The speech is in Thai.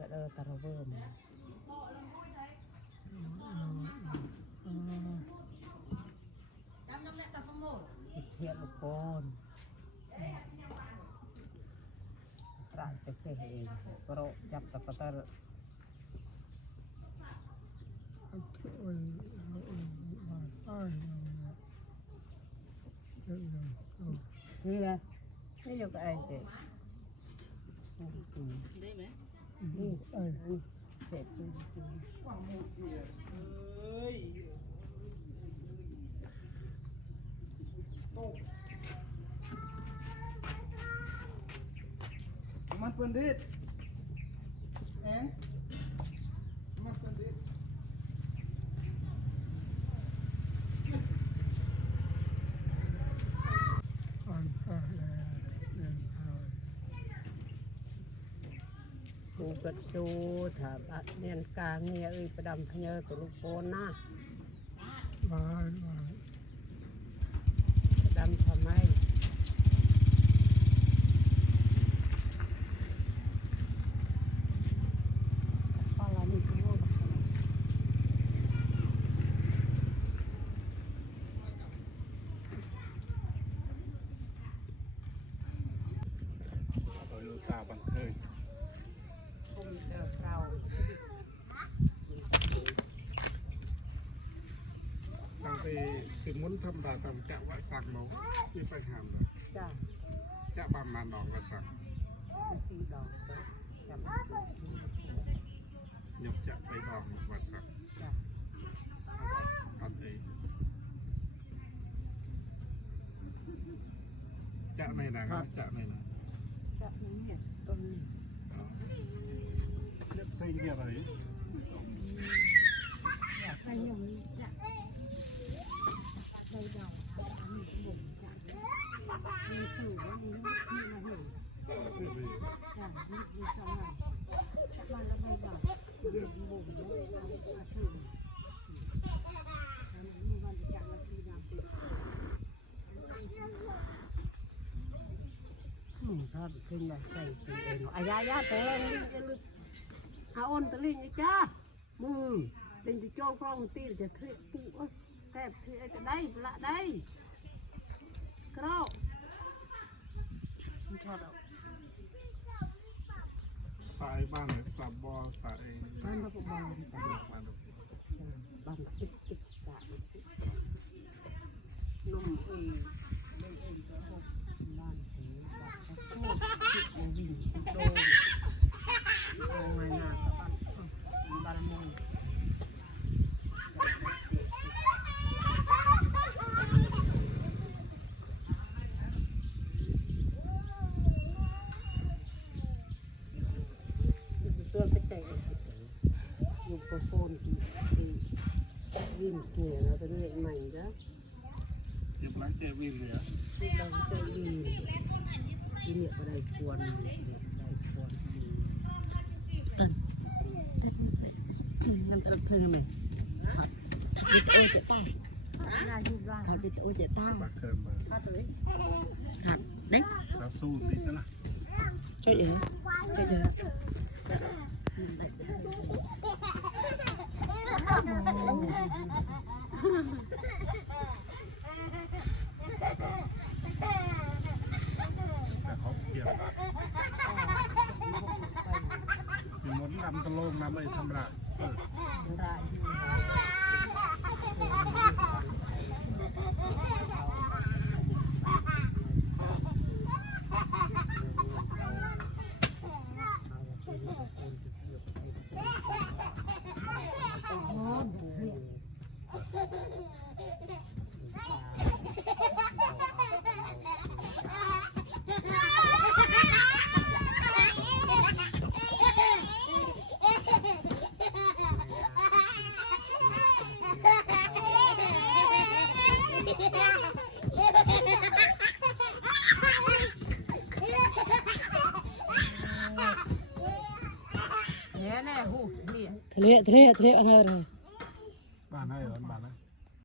ก็เออตะระเบิ่มเทียบลูกโอนตราจะเสียเองก็รจับตะปะตะนี่ไงนี่อยู่กับไอ้เด็กได้ไหมนี่เสร็จมันเป็นดิเอ๊ะมันเป็นดิกูกระซูถามเนียนกาเงียประดำพเยอตัวลูกโอนนะประดำทำไมตาบังเอิญตั้งแต่ถึงมุนทำได้ตามจะว่าสั่งน้องที่ไปหามนะจะบำมาดองว่าสั่งยกจะไปดองว่าสั่งตอนนี้จะไม่นานจะไม่นานเล็บเส้นอะไรอยากให้ยมจะได้ดอกบ่มจะมีสื่อว่ามีมาเห็นมีสองมันแล้วไม่ดอกเรียนบ่มเลยอาชีพมีวันจันทร์ที่นำไปถ้าขึ้นมาใส่กินเองอายาตัวนี้จะลึกอาอ้นตะลิงจ้าเป็นจะโจ้กล้องตีจะเทะปูแทบเทะจะได้ละได้กระโดดชอบเอาสายบ้านหรือสายบอสายบ้านเราบ้านติ๊กตานุ่มเองก็หกบ้านถึงแบบก็วิ่งโดนโอ้ไม่น่ากับบ้านมงตัวไปแต่อยู่กับโฟนที่วิ่งเกี่ยวแล้วตัวนี้ใหม่จ้ะเก็บหลังเจ็บวิ่งเลยเราจะวิ่งที่เนี่ยก็ได้ควรได้ควรน้ำตาลเพิ่มไหมดิบอุ้ยเจ๊ตาเขาดิบอุ้ยเจ๊ตาบักเคิร์มมาค่ะเด็กเราสู้ติดนะช่วยเยอะช่วยเยอะแต่เขาเกี่ยวอยู่มดนำตะโลงนำไปทำละทะเลอะไร